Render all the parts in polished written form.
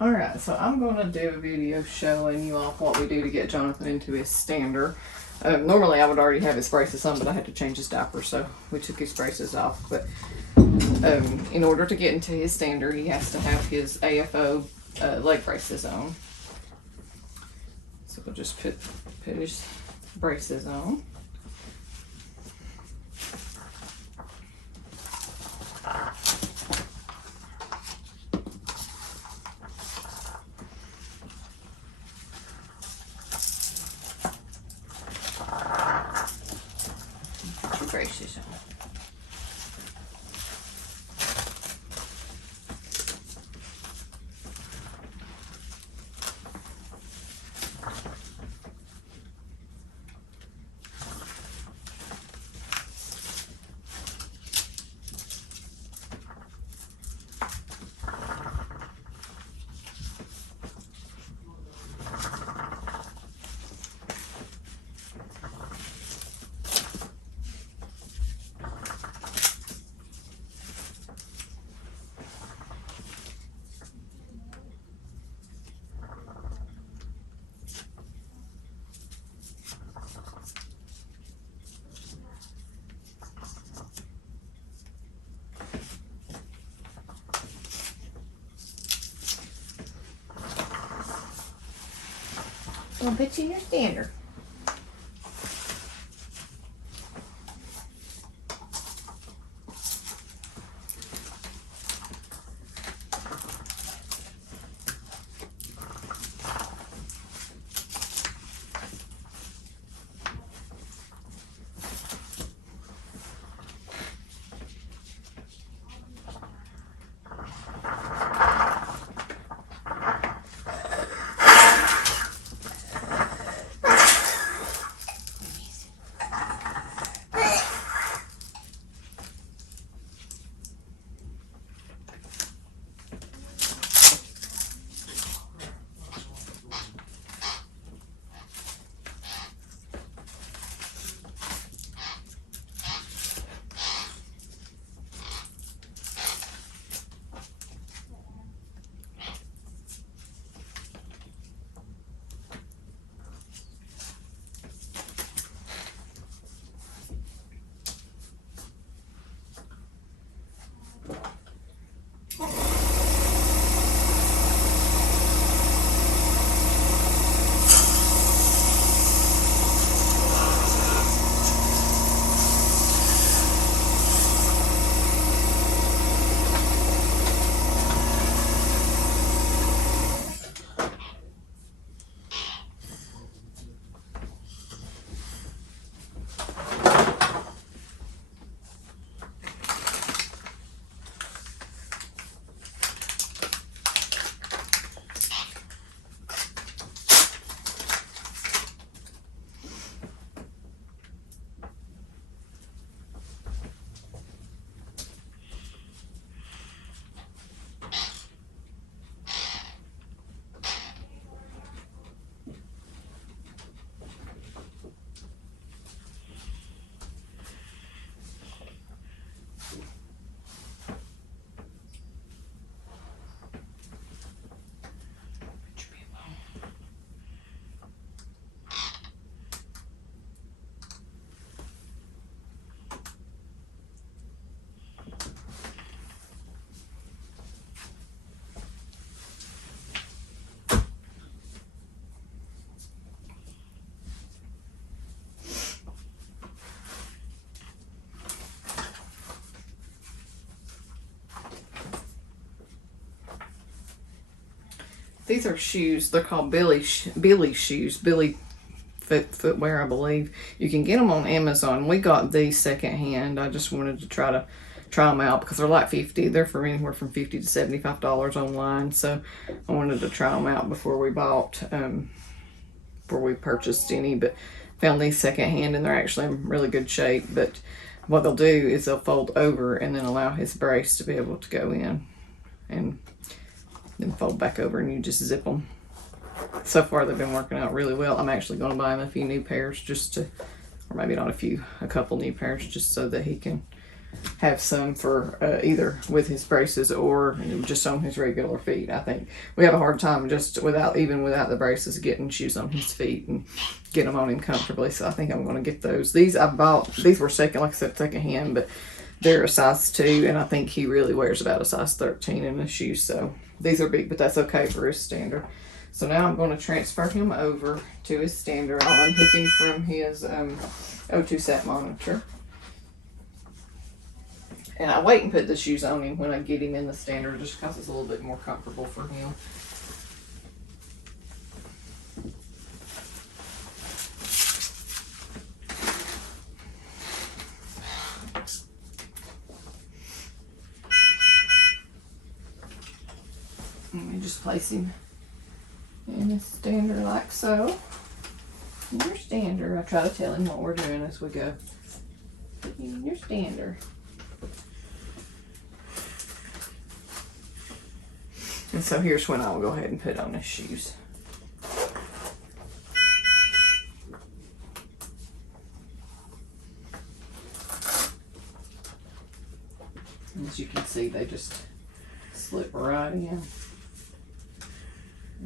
Alright, so I'm going to do a video showing you off what we do to get Jonathan into his stander. Normally I would already have his braces on, but I had to change his diaper, so we took his braces off. But in order to get into his stander, he has to have his AFO leg braces on. So we'll just put his braces on. Put your braces on. I'll put you in your stander. These are shoes. They're called Billy shoes. Billy footwear, I believe. You can get them on Amazon. We got these secondhand. I just wanted to try them out because they're like 50. They're for anywhere from $50 to $75 online. So I wanted to try them out before we bought, before we purchased any. But found these secondhand and they're actually in really good shape. But what they'll do is they'll fold over and then allow his brace to be able to go in and then fold back over and you just zip them. So far they've been working out really well. I'm actually going to buy him a few new pairs just to, or maybe not a few, a couple new pairs just so that he can have some for either with his braces or just on his regular feet. I think we have a hard time just without the braces getting shoes on his feet and get them on him comfortably. So I think I'm going to get those. These I bought. These were like I said, second hand, but they're a size 2, and I think he really wears about a size 13 in his shoes. So these are big, but that's okay for his standard. So now I'm going to transfer him over to his standard. I'll unhook him from his O2 sat monitor. And I wait and put the shoes on him when I get him in the standard just because it's a little bit more comfortable for him. Let me just place him in his standard like so. In your standard. I try to tell him what we're doing as we go. In your standard. And so here's when I will go ahead and put on his shoes. And as you can see, they just slip right in.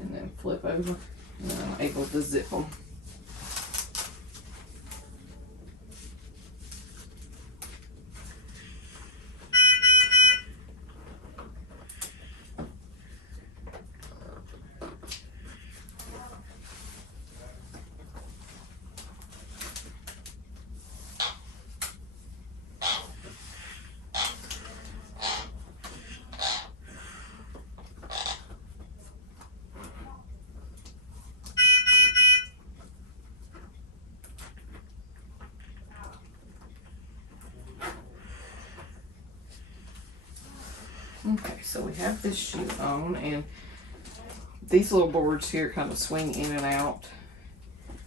And then flip over. And I'm able to zip them. Okay, so we have this shoe on, and these little boards here kind of swing in and out.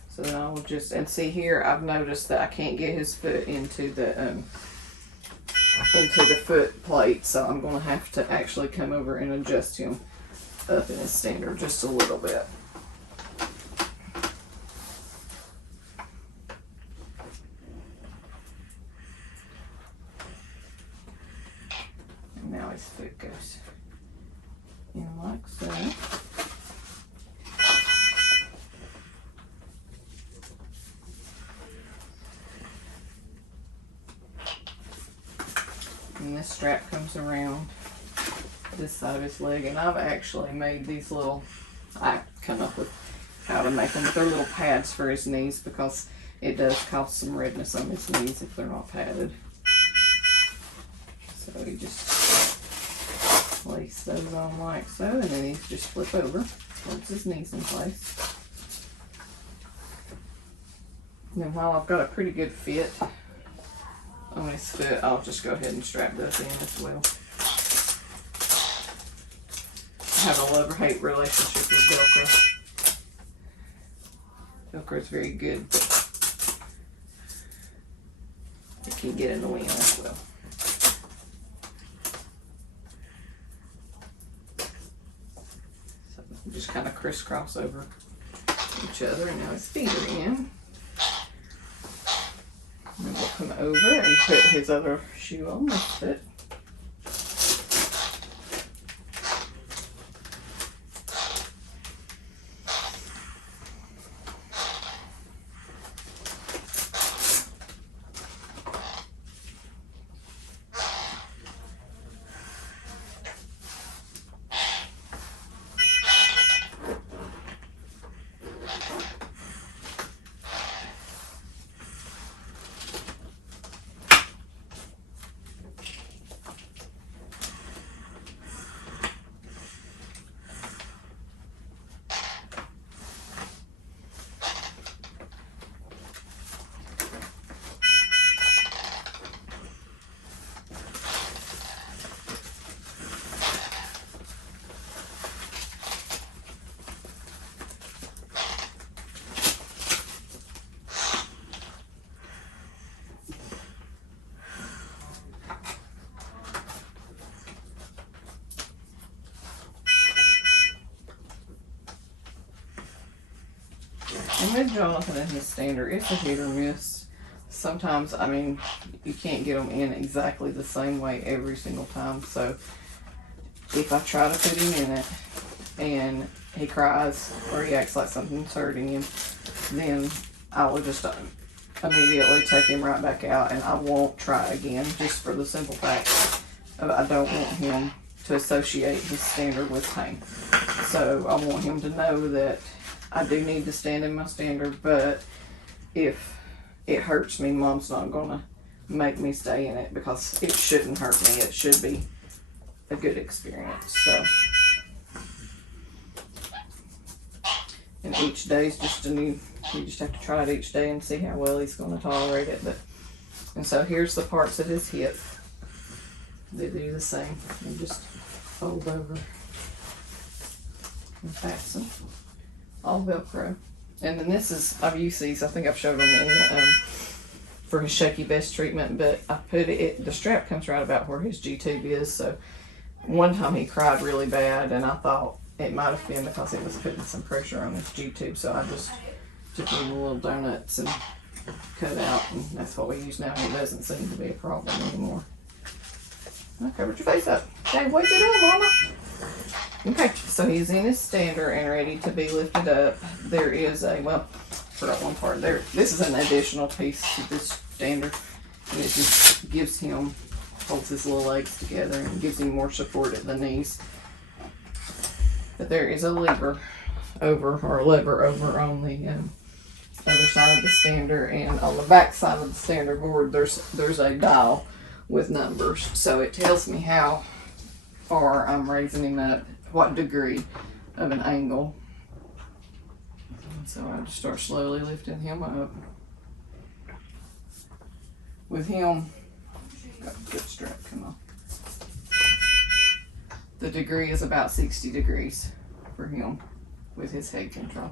So then I'll just, and see here, I've noticed that I can't get his foot into the foot plate, so I'm going to have to actually come over and adjust him up in his standard just a little bit. Now his foot goes in like so. And this strap comes around this side of his leg. And I've actually made these little, I come up with how to make them, but they're little pads for his knees because it does cause some redness on his knees if they're not padded. So you just place those on like so, and then he just flip over, holds his knees in place. And then while I've got a pretty good fit on his foot, I'll just go ahead and strap those in as well. I have a love-or-hate relationship with Velcro. Velcro is very good, but it can get in the way as well. Just kind of crisscross over each other, and now his feet are in. And we'll come over and put his other shoe on this foot. And with Jonathan and his standard, it's a hit or miss. sometimes, I mean, you can't get them in exactly the same way every single time. So if I try to put him in it and he cries or he acts like something's hurting him, then I will just immediately take him right back out, and I won't try again, just for the simple fact of I don't want him to associate his stander with pain. So I want him to know that I do need to stand in my stander, but if it hurts me, Mom's not gonna make me stay in it, because it shouldn't hurt me. It should be a good experience. So, and each day is just a new, you just have to try it each day and see how well he's gonna tolerate it. But, and so here's the parts of his hip. They do the same. You just fold over and fasten. All Velcro. And then this is, I've used these, I think I've showed them in the, for his shaky vest treatment, but I put it, the strap comes right about where his G-tube is. So one time he cried really bad, and I thought it might have been because it was putting some pressure on his G-tube. So I just took him the little donuts and cut out, and that's what we use now. It doesn't seem to be a problem anymore. I covered your face up. Okay, what you doing, Mama? Okay, so he's in his stander and ready to be lifted up. There is a, well, forgot one part there. This is an additional piece to this stander, and it just gives him, holds his little legs together and gives him more support at the knees. But there is a lever over on the other side of the stander, and on the back side of the stander board, there's a dial with numbers, so it tells me how far I'm raising him up, what degree of an angle. And so I just start slowly lifting him up. With him, got a good strap, come on. The degree is about 60 degrees for him with his head control.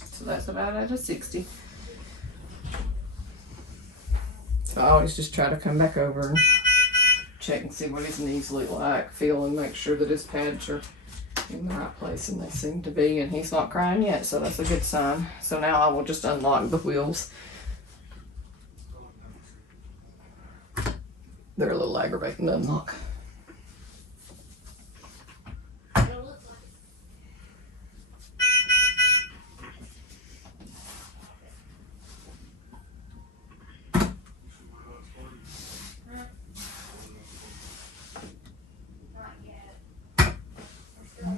So that's about at a 60. So I always just try to come back over and check and see what his knees look like, feel and make sure that his pads are in the right place, and they seem to be, and he's not crying yet, so that's a good sign. So now I will just unlock the wheels. They're a little aggravating to unlock.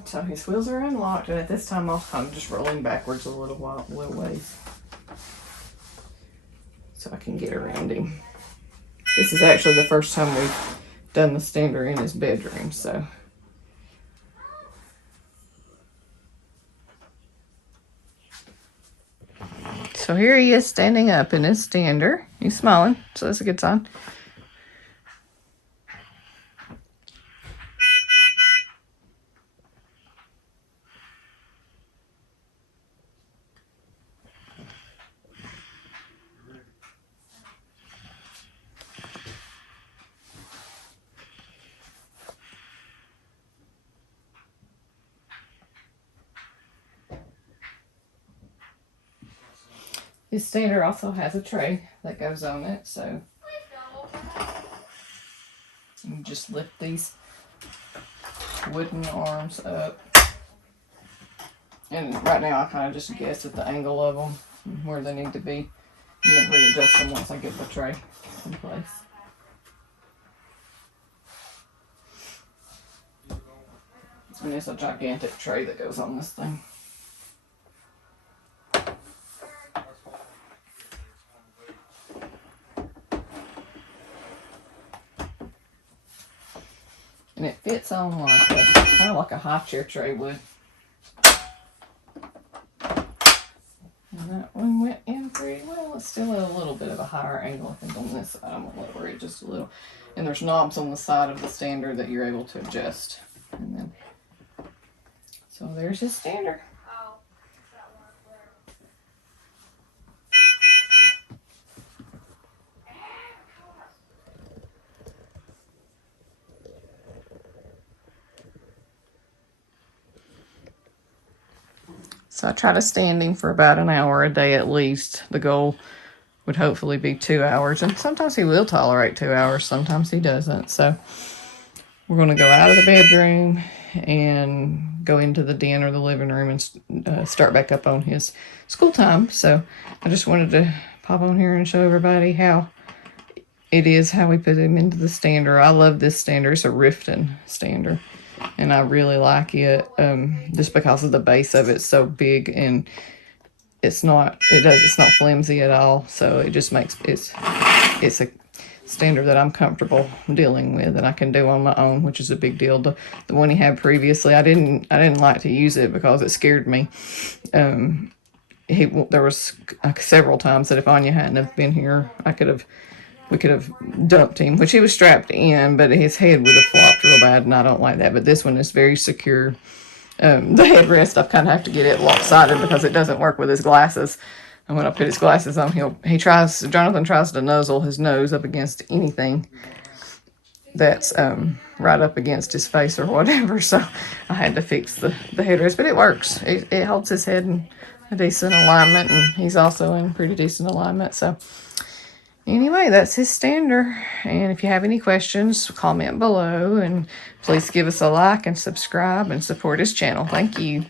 So his wheels are unlocked, and at this time I'm just rolling backwards a little ways so I can get around him. This is actually the first time we've done the stander in his bedroom, so. So here he is standing up in his stander. He's smiling, so that's a good sign. His stander also has a tray that goes on it, so you just lift these wooden arms up. And right now I kind of just guess at the angle of them, where they need to be, and then readjust them once I get the tray in place. And it's a gigantic tray that goes on this thing. And it fits on like kind of like a high chair tray would. And that one went in pretty well. It's still at a little bit of a higher angle, I think, on this side. I'm gonna lower it just a little. And there's knobs on the side of the stander that you're able to adjust. And then, so there's his stander. So I try to stand him for about an hour a day at least. The goal would hopefully be 2 hours. And sometimes he will tolerate 2 hours. Sometimes he doesn't. So we're going to go out of the bedroom and go into the den or the living room and start back up on his school time. So I just wanted to pop on here and show everybody how it is, how we put him into the stander. I love this stander. It's a Riften stander. And I really like it just because of the base of it so big, and it's not flimsy at all. So it just makes it's a stander that I'm comfortable dealing with and I can do on my own, which is a big deal. The one he had previously, I didn't like to use it because it scared me. There was several times that if Anya hadn't have been here, we could have dumped him, which he was strapped in, but his head would have flopped real bad, and I don't like that. But this one is very secure. The headrest, I kind of have to get it lopsided because it doesn't work with his glasses. And when I put his glasses on, Jonathan tries to nuzzle his nose up against anything that's right up against his face or whatever. So I had to fix the headrest, but it works. It holds his head in a decent alignment, and he's also in pretty decent alignment. So anyway, that's his stander. And if you have any questions, comment below. And please give us a like and subscribe and support his channel. Thank you.